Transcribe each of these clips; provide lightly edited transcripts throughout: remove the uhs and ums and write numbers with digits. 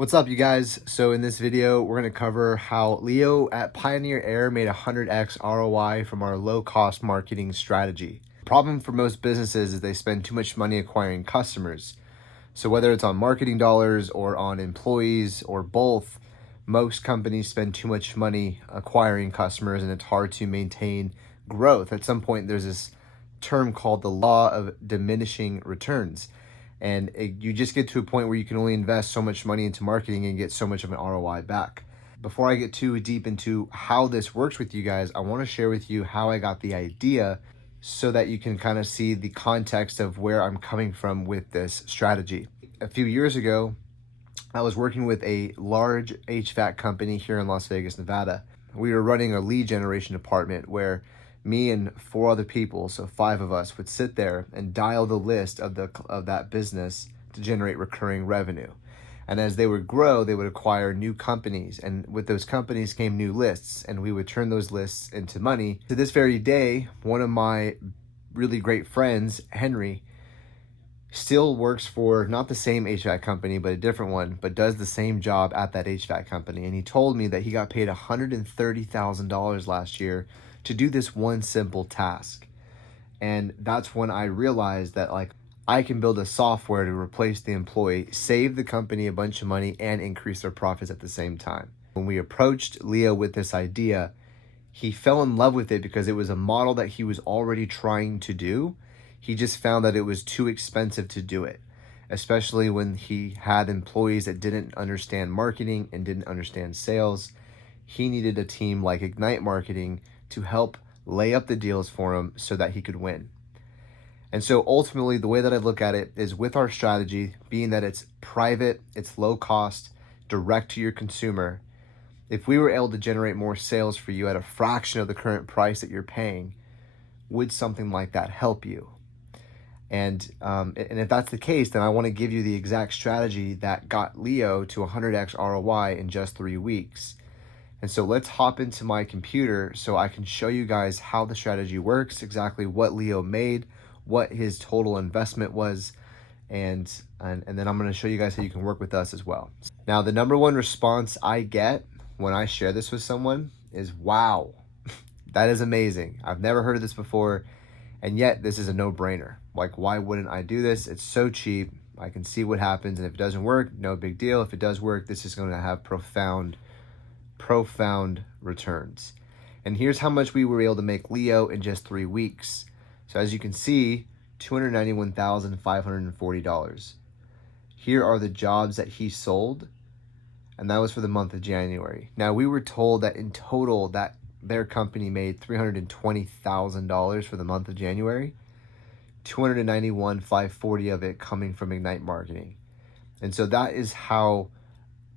What's up, you guys? So in this video, we're going to cover how Leo at Pioneer Air made 100x ROI from our low-cost marketing strategy. Problem for most businesses is they spend too much money acquiring customers. So whether it's on marketing dollars or on employees or both, most companies spend too much money acquiring customers and it's hard to maintain growth. At some point, there's this term called the law of diminishing returns. And you just get to a point where you can only invest so much money into marketing and get so much of an ROI back. Before I get too deep into how this works with you guys, I want to share with you how I got the idea so that you can kind of see the context of where I'm coming from with this strategy. A few years ago, I was working with a large HVAC company here in Las Vegas, Nevada. We were running a lead generation department where me and 4 other people, so 5 of us, would sit there and dial the list of that business to generate recurring revenue. And as they would grow, they would acquire new companies, and with those companies came new lists, and we would turn those lists into money. To this very day, one of my really great friends, Henry, still works for not the same HVAC company, but a different one, but does the same job at that HVAC company. And he told me that he got paid $130,000 last year to do this one simple task. And that's when I realized that I can build a software to replace the employee, save the company a bunch of money, and increase their profits at the same time. When we approached Leo with this idea, he fell in love with it because it was a model that he was already trying to do. He just found that it was too expensive to do it, especially when he had employees that didn't understand marketing and didn't understand sales. He needed a team like Ignite Marketing to help lay up the deals for him so that he could win. And so ultimately, the way that I look at it is with our strategy, being that it's private, it's low cost, direct to your consumer, if we were able to generate more sales for you at a fraction of the current price that you're paying, would something like that help you? And if that's the case, then I want to give you the exact strategy that got Leo to 100x ROI in just 3 weeks. And so let's hop into my computer so I can show you guys how the strategy works, exactly what Leo made, what his total investment was, and then I'm going to show you guys how you can work with us as well. Now, the number one response I get when I share this with someone is, wow, that is amazing. I've never heard of this before, and yet this is a no-brainer. Like, why wouldn't I do this? It's so cheap. I can see what happens, and if it doesn't work, no big deal. If it does work, this is going to have profound returns. And here's how much we were able to make Leo in just 3 weeks. So as you can see, $291,540. Here are the jobs that he sold, and that was for the month of January. Now, we were told that in total that their company made $320,000 for the month of January, $291,540 of it coming from Ignite Marketing. And so that is how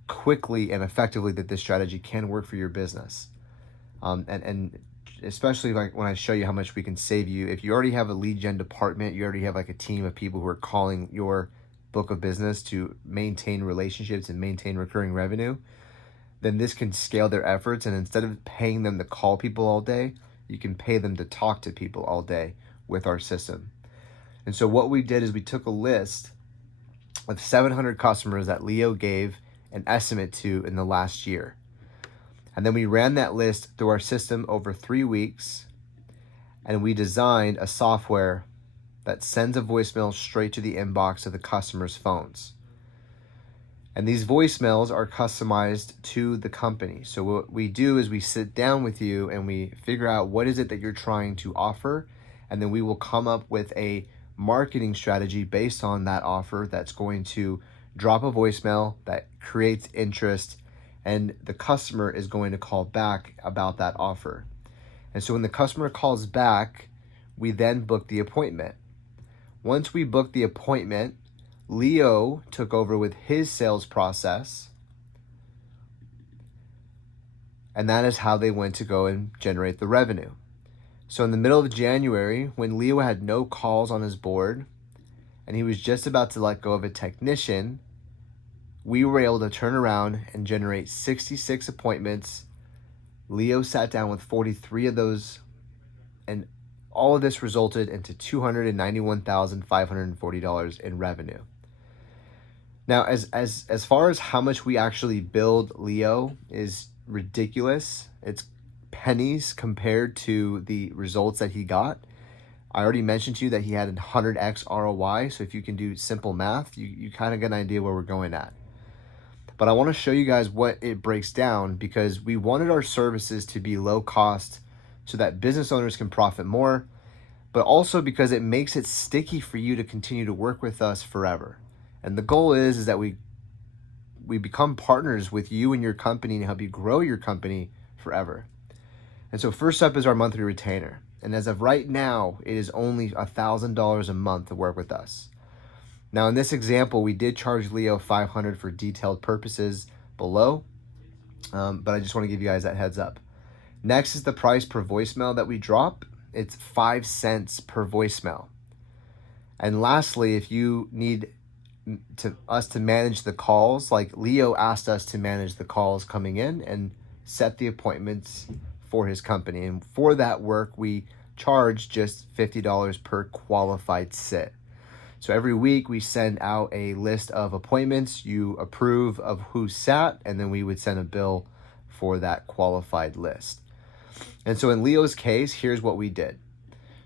quickly and effectively that this strategy can work for your business. And especially like when I show you how much we can save you. If you already have a lead gen department, you already have like a team of people who are calling your book of business to maintain relationships and maintain recurring revenue, then this can scale their efforts. And instead of paying them to call people all day, you can pay them to talk to people all day with our system. And so what we did is we took a list of 700 customers that Leo gave an estimate to in the last year. And then we ran that list through our system over 3 weeks, and we designed a software that sends a voicemail straight to the inbox of the customer's phones. And these voicemails are customized to the company. So what we do is we sit down with you and we figure out what is it that you're trying to offer, and then we will come up with a marketing strategy based on that offer that's going to drop a voicemail that creates interest, and the customer is going to call back about that offer. And so when the customer calls back, we then book the appointment. Once we book the appointment, Leo took over with his sales process, and that is how they went to go and generate the revenue. So in the middle of January, when Leo had no calls on his board, and he was just about to let go of a technician, we were able to turn around and generate 66 appointments. Leo sat down with 43 of those, and all of this resulted into $291,540 in revenue. Now, as far as how much we actually billed Leo is ridiculous. It's pennies compared to the results that he got. I already mentioned to you that he had a 100x ROI. So if you can do simple math, you kind of get an idea where we're going at. But I want to show you guys what it breaks down, because we wanted our services to be low cost so that business owners can profit more, but also because it makes it sticky for you to continue to work with us forever. And the goal is that we become partners with you and your company and help you grow your company forever. And so first up is our monthly retainer. And as of right now, it is only $1,000 a month to work with us. Now, in this example, we did charge Leo $500 for detailed purposes below, but I just want to give you guys that heads up. Next is the price per voicemail that we drop. It's 5 cents per voicemail. And lastly, if you need us to manage the calls, like Leo asked us to manage the calls coming in and set the appointments for his company. And for that work, we charge just $50 per qualified sit. So every week we send out a list of appointments. You approve of who sat, and then we would send a bill for that qualified list. And so in Leo's case, here's what we did.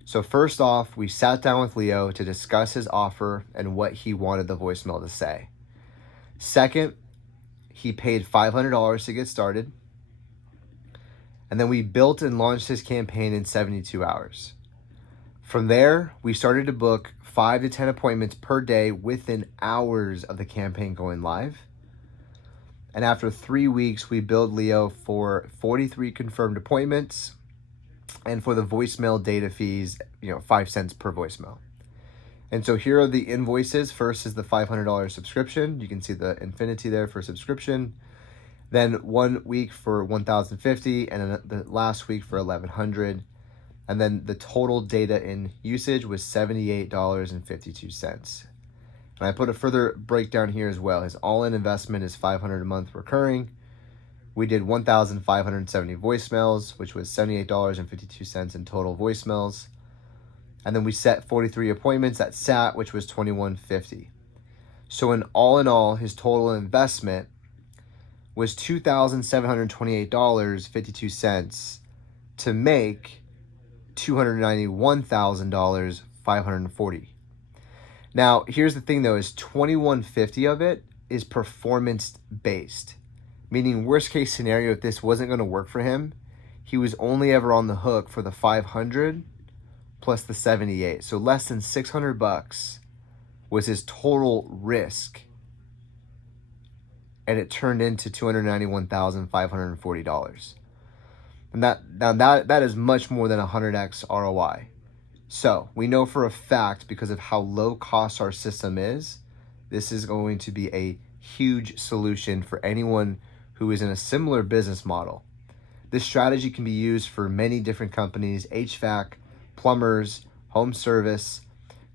So first off, we sat down with Leo to discuss his offer and what he wanted the voicemail to say. Second, he paid $500 to get started. And then we built and launched his campaign in 72 hours. From there, we started to book 5 to 10 appointments per day within hours of the campaign going live. And after 3 weeks, we billed Leo for 43 confirmed appointments, and for the voicemail data fees, 5 cents per voicemail. And so here are the invoices. First is the $500 subscription. You can see the infinity there for subscription. Then 1 week for $1,050, and then the last week for $1,100. And then the total data in usage was $78.52. And I put a further breakdown here as well. His all-in investment is $500 a month recurring. We did 1,570 voicemails, which was $78.52 in total voicemails. And then we set 43 appointments that sat, which was $21.50. So in all, his total investment was $2,728.52 to make $291,540. Now, here's the thing though, is $21.50 of it is performance based, meaning worst case scenario, if this wasn't going to work for him, he was only ever on the hook for the 500 plus the 78. So less than $600 was his total risk, and it turned into $291,540. And that is much more than 100x ROI. So we know for a fact, because of how low cost our system is, this is going to be a huge solution for anyone who is in a similar business model. This strategy can be used for many different companies: HVAC, plumbers, home service,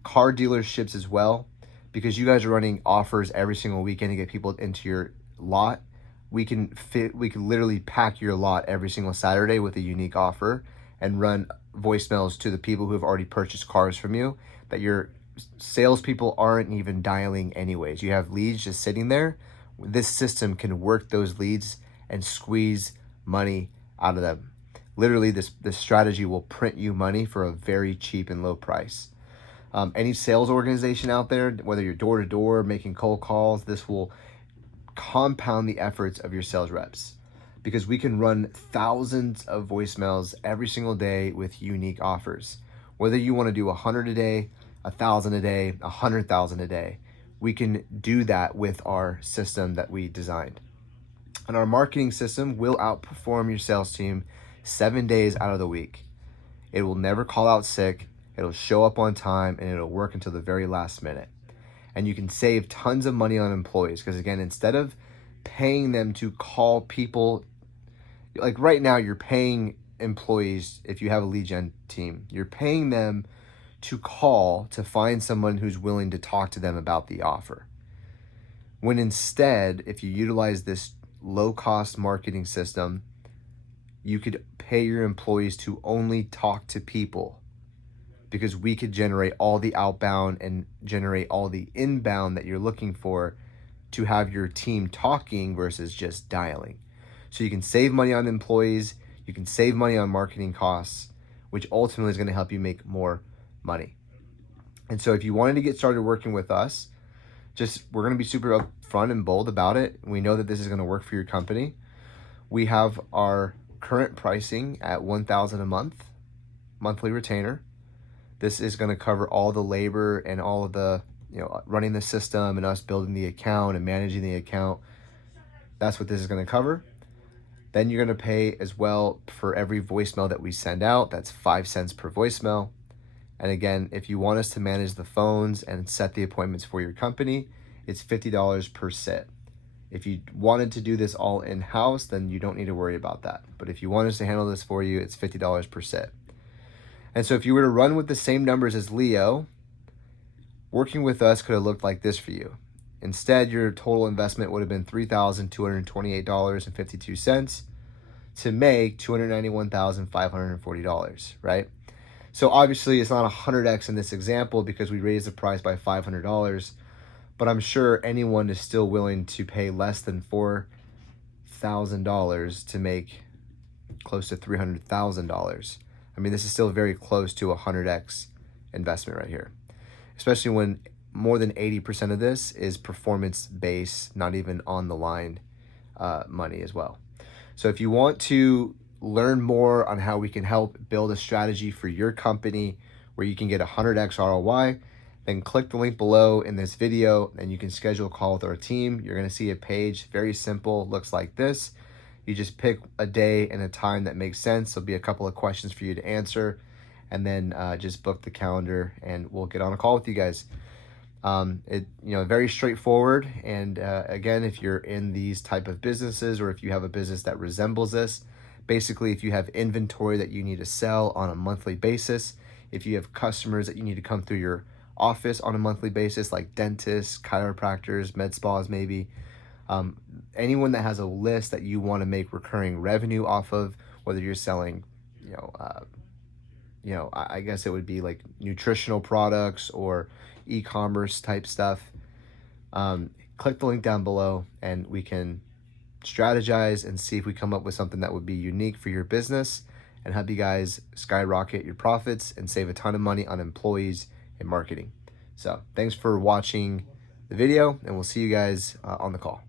car dealerships as well, because you guys are running offers every single weekend to get people into your lot. We can literally pack your lot every single Saturday with a unique offer and run voicemails to the people who have already purchased cars from you that your salespeople aren't even dialing anyways. You have leads just sitting there. This system can work those leads and squeeze money out of them. Literally, this strategy will print you money for a very cheap and low price. Any sales organization out there, whether you're door to door making cold calls, this will compound the efforts of your sales reps, because we can run thousands of voicemails every single day with unique offers. Whether you want to do 100 a day, 1,000 a day, 100,000 a day, we can do that with our system that we designed. And our marketing system will outperform your sales team 7 days out of the week. It will never call out sick. It'll show up on time, and it'll work until the very last minute. And you can save tons of money on employees, because again, instead of paying them to call people, like right now you're paying employees, if you have a lead gen team, you're paying them to call to find someone who's willing to talk to them about the offer. When instead, if you utilize this low cost marketing system, you could pay your employees to only talk to people, because we could generate all the outbound and generate all the inbound that you're looking for to have your team talking versus just dialing. So you can save money on employees, you can save money on marketing costs, which ultimately is going to help you make more money. And so if you wanted to get started working with us, we're going to be super upfront and bold about it. We know that this is going to work for your company. We have our current pricing at $1,000 a month, monthly retainer. This is going to cover all the labor and all of the, running the system and us building the account and managing the account. That's what this is going to cover. Then you're going to pay as well for every voicemail that we send out. That's 5 cents per voicemail. And again, if you want us to manage the phones and set the appointments for your company, it's $50 per sit. If you wanted to do this all in-house, then you don't need to worry about that. But if you want us to handle this for you, it's $50 per sit. And so if you were to run with the same numbers as Leo, working with us could have looked like this for you. Instead, your total investment would have been $3,228.52 to make $291,540, right? So obviously it's not 100x in this example because we raised the price by $500, but I'm sure anyone is still willing to pay less than $4,000 to make close to $300,000. I mean, this is still very close to a 100x investment right here, especially when more than 80% of this is performance-based, not even on the line money as well. So if you want to learn more on how we can help build a strategy for your company where you can get 100x ROI, then click the link below in this video and you can schedule a call with our team. You're going to see a page, very simple, looks like this. You just pick a day and a time that makes sense. There'll be a couple of questions for you to answer, and then just book the calendar and we'll get on a call with you guys. Very straightforward. And again, if you're in these type of businesses, or if you have a business that resembles this, basically if you have inventory that you need to sell on a monthly basis, if you have customers that you need to come through your office on a monthly basis, like dentists, chiropractors, med spas, maybe, anyone that has a list that you want to make recurring revenue off of, whether you're selling, I guess it would be like nutritional products or e-commerce type stuff, click the link down below and we can strategize and see if we come up with something that would be unique for your business and help you guys skyrocket your profits and save a ton of money on employees and marketing. So thanks for watching the video, and we'll see you guys on the call.